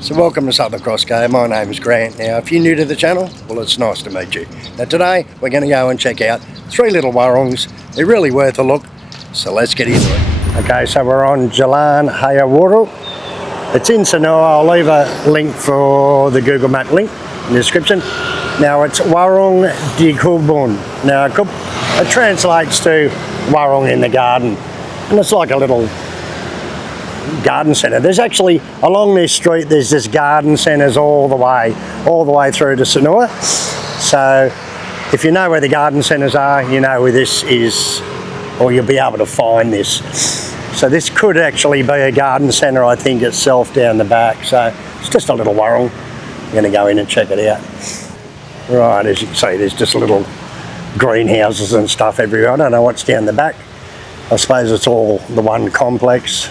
So welcome to SouthernCrossGO, my name is Grant. Now if you're new to the channel, well it's nice to meet you. Now today we're going to go and check out 3 little warungs. They're really worth a look, so let's get into it. Okay, so we're on Jalan Raya Warung. It's in Sanur. I'll leave a link for the Google Map link in the description. Now it's Warung di Kebun. Now it translates to warung in the garden, and it's like a little garden centre. There's actually, along this street, there's just garden centres all the way through to Sanur. So if you know where the garden centres are, you know where this is, or you'll be able to find this. So this could actually be a garden centre, I think, itself down the back. So it's just a little warung. I'm going to go in and check it out. Right, as you can see, there's just little greenhouses and stuff everywhere. I don't know what's down the back. I suppose it's all the one complex.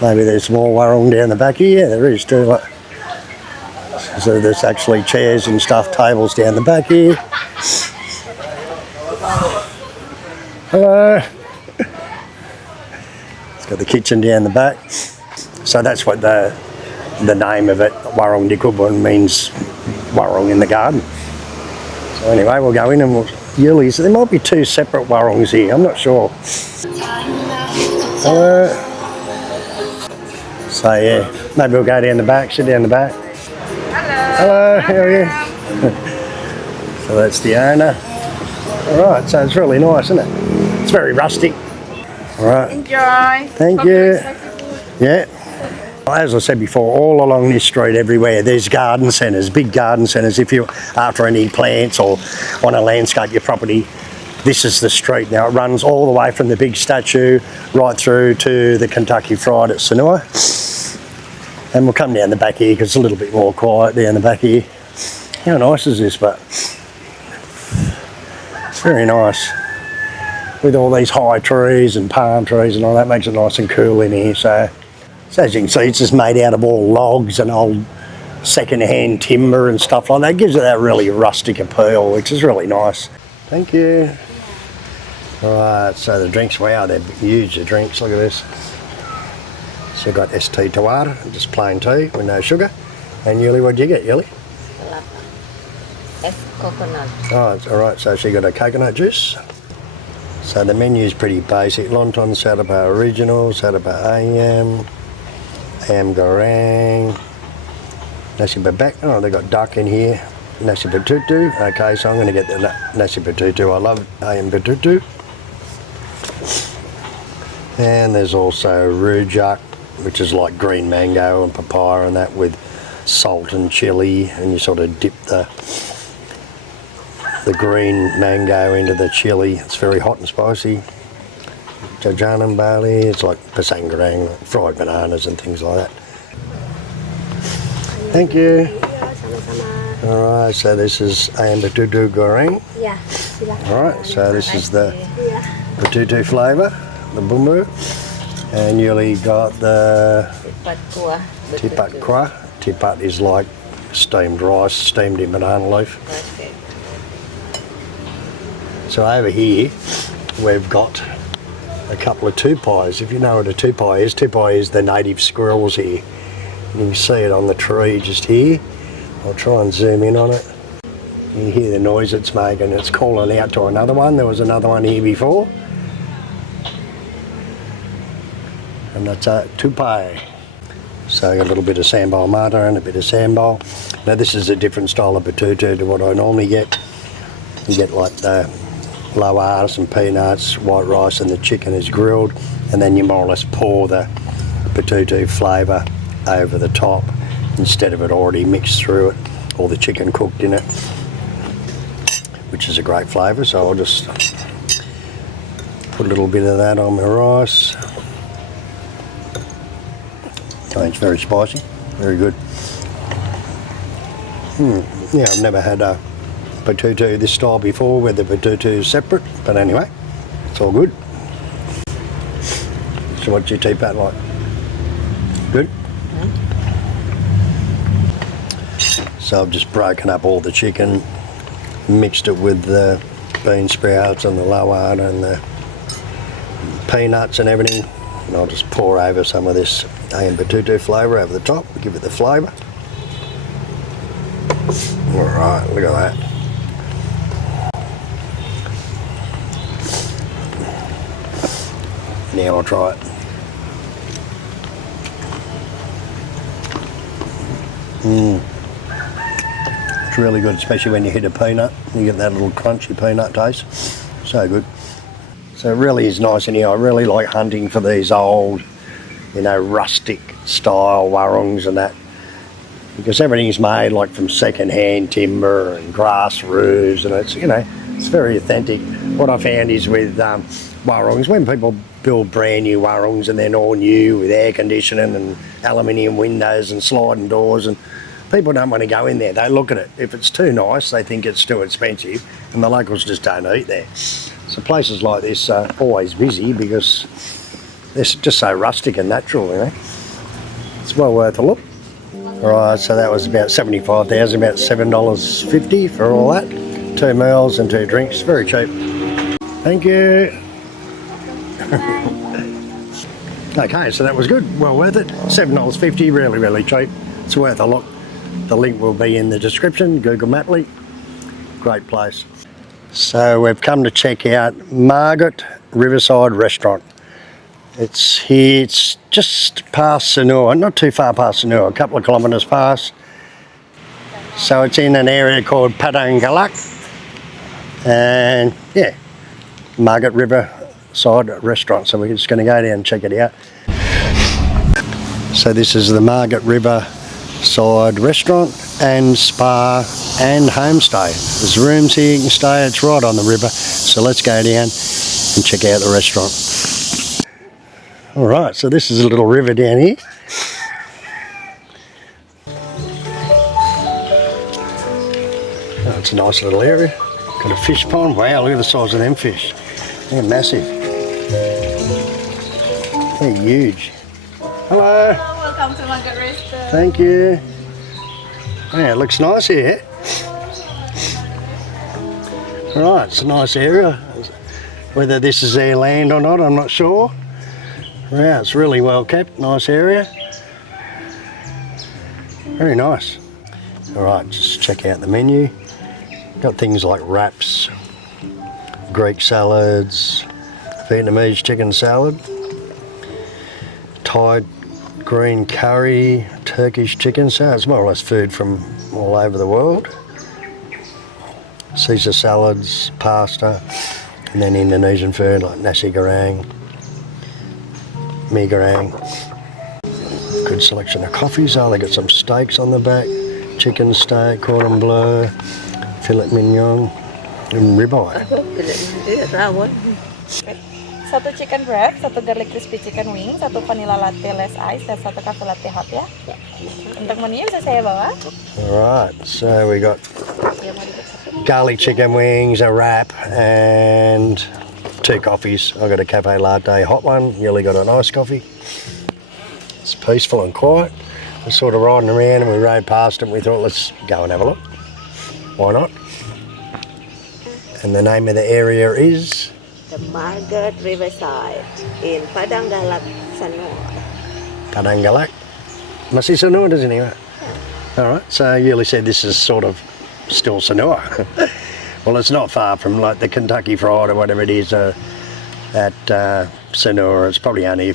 Maybe there's more warung down the back here. Yeah, there is too. Look. So there's actually chairs and stuff, tables down the back here. Hello. It's got the kitchen down the back. So that's what the name of it, Warung di Kebun, means warung in the garden. So anyway, we'll go in and we'll there might be 2 separate warungs here. I'm not sure. Hello. So yeah, maybe we'll go down the back, sit down the back. Hello. Hello, how are you? So that's the owner. Alright, so it's really nice, isn't it? It's very rustic. Alright. Enjoy. Thank you. Yeah. As I said before, all along this street everywhere there's garden centres, big garden centres. If you're after any plants or want to landscape your property, this is the street. Now it runs all the way from the big statue right through to the Kentucky Fried at Sanur. And we'll come down the back here because it's a little bit more quiet down the back here. How nice is this? But it's very nice with all these high trees and palm trees and all that. Makes it nice and cool in here. So as you can see, it's just made out of all logs and old second-hand timber and stuff like that. It gives it that really rustic appeal, which is really nice. Thank you. Alright, so the drinks, wow, they're huge, the drinks, look at this. So you've got ST Tawar, just plain tea with no sugar. And Yuli, what'd you get, Yuli? S coconut. Oh, it's alright, so she got a coconut juice. So the menu's pretty basic. Lontong Sarapa Original, Sarapa Ayam, Ayam Goreng, Nasi Babak. Oh, they got duck in here. Nasi Betutu. Okay, so I'm going to get the Nasi Betutu. I love Ayam Betutu. And there's also rujak, which is like green mango and papaya and that with salt and chilli, and you sort of dip the green mango into the chilli. It's very hot and spicy. Jajanan Bali, it's like pasangarang, fried bananas and things like that. Thank you. Alright, so this is Ayam Betutu Goreng. Yeah. Alright, so this is the Betutu flavour, the bumbu. And Yuli got the tipat kuah. Tipat is like steamed rice, steamed in banana leaf. So over here, we've got a couple of tupai. If you know what a tupai is the native squirrels here. And you can see it on the tree just here. I'll try and zoom in on it. You hear the noise it's making. It's calling out to another one. There was another one here before. And that's a tupai. So a little bit of sambal mata and a bit of sambal. Now this is a different style of betutu to what I normally get. You get like the lawars and peanuts, white rice, and the chicken is grilled, and then you more or less pour the betutu flavour over the top instead of it already mixed through it, or the chicken cooked in it, which is a great flavour. So I'll just put a little bit of that on my rice. Oh, it's very spicy, very good. Yeah, I've never had a betutu this style before where the betutu is separate, but anyway, it's all good. So what's your teapot like? Good? So I've just broken up all the chicken, mixed it with the bean sprouts and the lawar and the peanuts and everything, and I'll just pour over some of this Onion Batutu flavour over the top, give it the flavour. Alright, look at that. Now I'll try it. It's really good, especially when you hit a peanut. You get that little crunchy peanut taste. So good. So it really is nice in here. I really like hunting for these old, you know, rustic style warungs and that, because everything's made like from second-hand timber and grass roofs, and it's, you know, it's very authentic. What I found is with warungs, when people build brand new warungs and they're all new with air conditioning and aluminium windows and sliding doors, and people don't want to go in there. They look at it. If it's too nice, they think it's too expensive, and the locals just don't eat there. So places like this are always busy because they're just so rustic and natural, you know. It's well worth a look. Alright, so that was about 75,000, about $7.50 for all that. 2 meals and 2 drinks, very cheap. Thank you. Okay, so that was good, well worth it. $7.50, really, really cheap. It's worth a look. The link will be in the description, Google Map link. Great place. So we've come to check out Margor Riverside Restaurant. It's here, it's just past Sanur, not too far past Sanur, a couple of kilometres past. So it's in an area called Pattaya. And yeah, Margor Riverside Restaurant. So we're just going to go down and check it out. So this is the Margor Riverside Restaurant and Spa and Homestay. There's rooms here you can stay, it's right on the river. So let's go down and check out the restaurant. Alright, so this is a little river down here. Oh, it's a nice little area. Got a fish pond. Wow, look at the size of them fish. They're massive. They're huge. Hello. Hello, welcome to Margor Restaurant. Thank you. Yeah, it looks nice here. Right, it's a nice area. Whether this is their land or not, I'm not sure. Yeah, it's really well kept, nice area. Very nice. Alright, just check out the menu. Got things like wraps, Greek salads, Vietnamese chicken salad, Thai green curry, Turkish chicken salad. It's more or less food from all over the world. Caesar salads, pasta, and then Indonesian food like nasi goreng, mee goreng. Good selection of coffees. Oh, they got some steaks on the back. Chicken steak, cordon bleu, filet mignon, and ribeye. Satu chicken wrap, satu garlic crispy chicken wing, satu vanilla latte less ice, dan satu cafe latte hot ya. Untuk menunya bisa saya bawa. Alright, so we got garlic chicken wings, a wrap, and 2 coffees. I got a cafe latte hot one, Yuli got an iced coffee. It's peaceful and quiet. We're sort of riding around and we rode past it and we thought let's go and have a look. Why not? And the name of the area is? The Margor Riverside in Padang Galak, Sanur. Padang Galak? Masih Sanur, doesn't he? Alright, so Yuli said this is sort of still Sanur. Well, it's not far from like the Kentucky Fried or whatever it is at Sanur. It's probably only a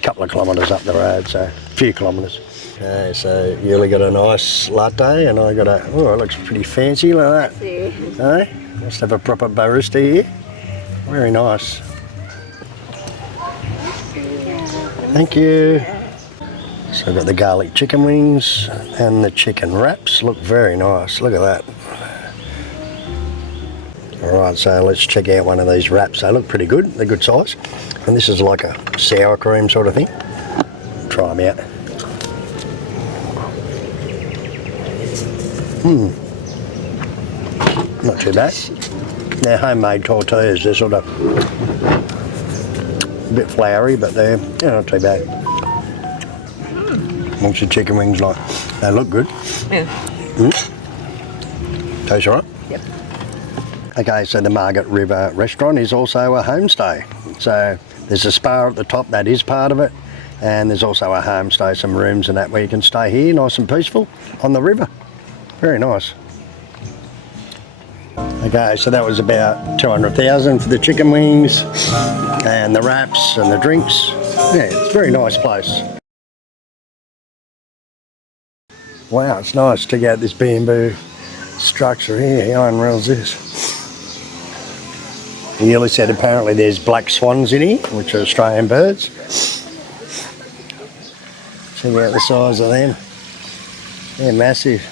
couple of kilometres up the road, so a few kilometres. Okay, so Yuli got a nice latte and I got a, oh, it looks pretty fancy like that. Hey? Must have a proper barista here. Very nice. Thank you. So I've got the garlic chicken wings and the chicken wraps. Look very nice. Look at that. Alright, so let's check out one of these wraps. They look pretty good. They're good size. And this is like a sour cream sort of thing. Try them out. Not too bad. They're homemade tortillas. They're sort of a bit floury, but they're not too bad. Amongst the chicken wings, like they look good. Yeah. Tastes alright. Yep. Okay, so the Margor River Restaurant is also a homestay. So there's a spa at the top, that is part of it, And there's also a homestay, some rooms and that where you can stay here, nice and peaceful on the river. Very nice. Okay, so that was about 200,000 for the chicken wings and the wraps and the drinks. Yeah, it's a very nice place. Wow, it's nice to get this bamboo structure here. How unreal is this? Yuli said apparently there's black swans in here, which are Australian birds. Check out the size of them. They're massive.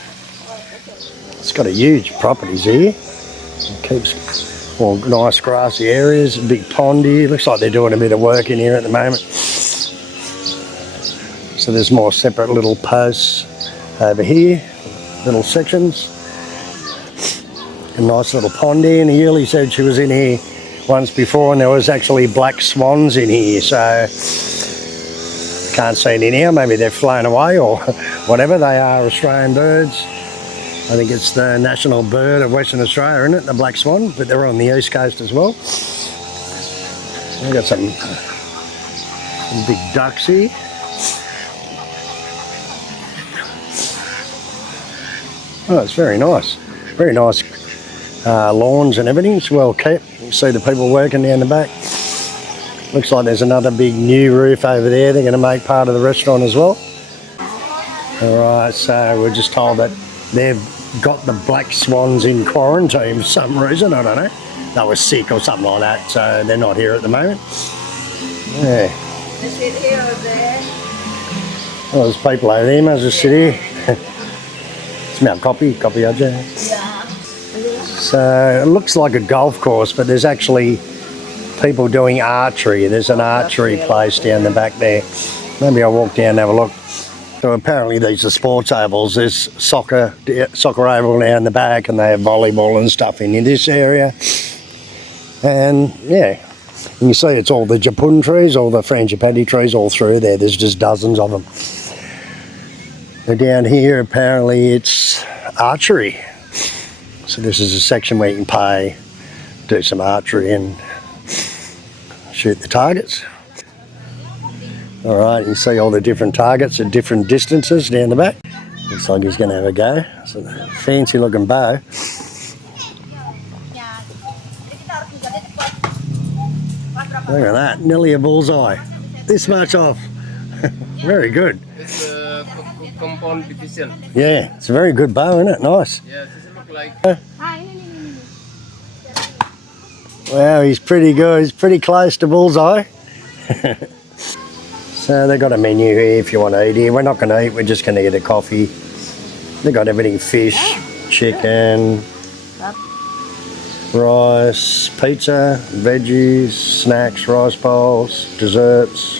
It's got a huge properties here. It keeps all nice grassy areas, a big pond here. Looks like they're doing a bit of work in here at the moment. So there's more separate little posts over here, little sections. A nice little pond here. And Yuli said she was in here once before and there was actually black swans in here. So can't see any now, maybe they've flown away or whatever. They are Australian birds. I think it's the national bird of Western Australia, isn't it? The black swan, but they're on the east coast as well. We've got some big ducks here. Oh, it's very nice. Very nice lawns and everything. It's well kept. You can see the people working down the back. Looks like there's another big new roof over there. They're going to make part of the restaurant as well. Alright, so we're just told that they've got the black swans in quarantine for some reason. I don't know. They were sick or something like that, so they're not here at the moment. Yeah. They sit here or there. Well, there's people over there. Might as well sit here. Smell coffee aja. Yeah. So it looks like a golf course, but there's actually people doing archery. There's an archery place down the back there. Maybe I'll walk down and have a look. So apparently these are sports ovals. There's soccer oval down the back, and they have volleyball and stuff in this area. And yeah, you can see it's all the Jepun trees, all the frangipani trees all through there. There's just dozens of them. And down here apparently it's archery. So this is a section where you can pay, do some archery and shoot the targets. Alright, you see all the different targets at different distances down the back. Looks like he's going to have a go. It's a fancy looking bow. Look at that, nearly a bullseye. This much off. Very good. It's a compound division. Yeah, it's a very good bow, isn't it? Nice. Yeah, it look like. Wow, he's pretty good. He's pretty close to bullseye. So they've got a menu here if you want to eat here. We're not going to eat, we're just going to get a coffee. They've got everything: fish, chicken, rice, pizza, veggies, snacks, rice bowls, desserts,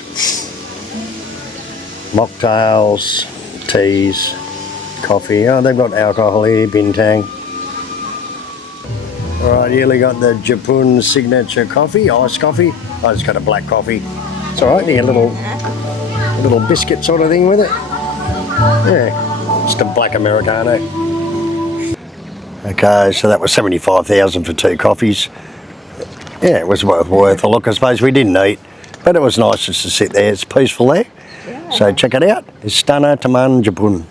mocktails, teas, coffee. Oh, they've got alcohol here, bintang. Alright, here we got the Jepun signature coffee, iced coffee. I just got a black coffee. It's alright, you get a little biscuit sort of thing with it. Yeah, just a black Americano. Okay, so that was 75,000 for 2 coffees. Yeah, it was worth a look. I suppose we didn't eat, but it was nice just to sit there. It's peaceful there. Yeah. So check it out. Istana, Taman, Jepun.